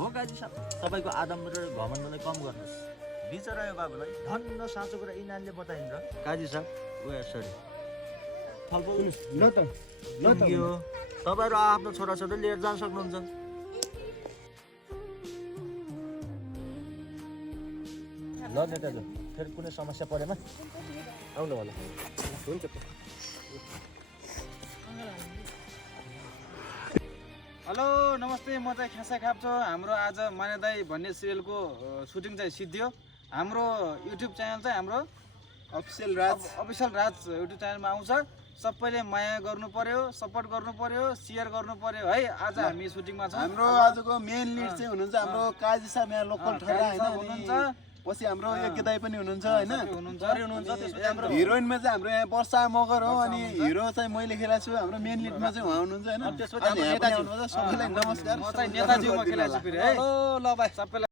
हो काजी साहब तपाईँको आदम र घमण्डलाई कम गर्नुहोस् बिचरा यो बाबुलाई धन्न साँचो कुरा यिनीहरूले बताइन् र काजी साहब वे सरी फलफुल ल त यो तपाईँहरू आफ्नो छोराछोरी लिएर जान सक्नुहुन्छ ल नेताजी फेरि कुनै समस्या परेमा आउनु होला हुन्छ हेलो नमस्ते म चाहिँ खासा खाप्छो हाम्रो आज मानेदाई भन्ने सिरियलको सुटिङ चाहिँ सिद्धियो हाम्रो युट्युब च्यानल चाहिँ हाम्रो अफिसियल राज युट्युब च्यानलमा आउँछ सबैले माया गर्नु पर्यो सपोर्ट गर्नु पर्यो सेयर गर्नु पर्यो है आज हामी सुटिङमा छौँ हाम्रो आजको मेन लिड चाहिँ हुनुहुन्छ हाम्रो काजी साहब यहाँ लोकल ठहरा हैन हुनुहुन्छ पछि हाम्रो यज्ञ दाइ पनि हुनुहुन्छ हैन हुनुहुन्छ हिरोइनमा चाहिँ हाम्रो यहाँ वर्षा मगर हो अनि हिरो चाहिँ मैले खेलेको छु हाम्रो मेन लिडमा चाहिँ उहाँ हुनुहुन्छ हैन त्यसपछि हाम्रो नेताजी सबैलाई नमस्कार म चाहिँ नेताजीमा खेलेको छु फेरि है ल भाइ सबैलाई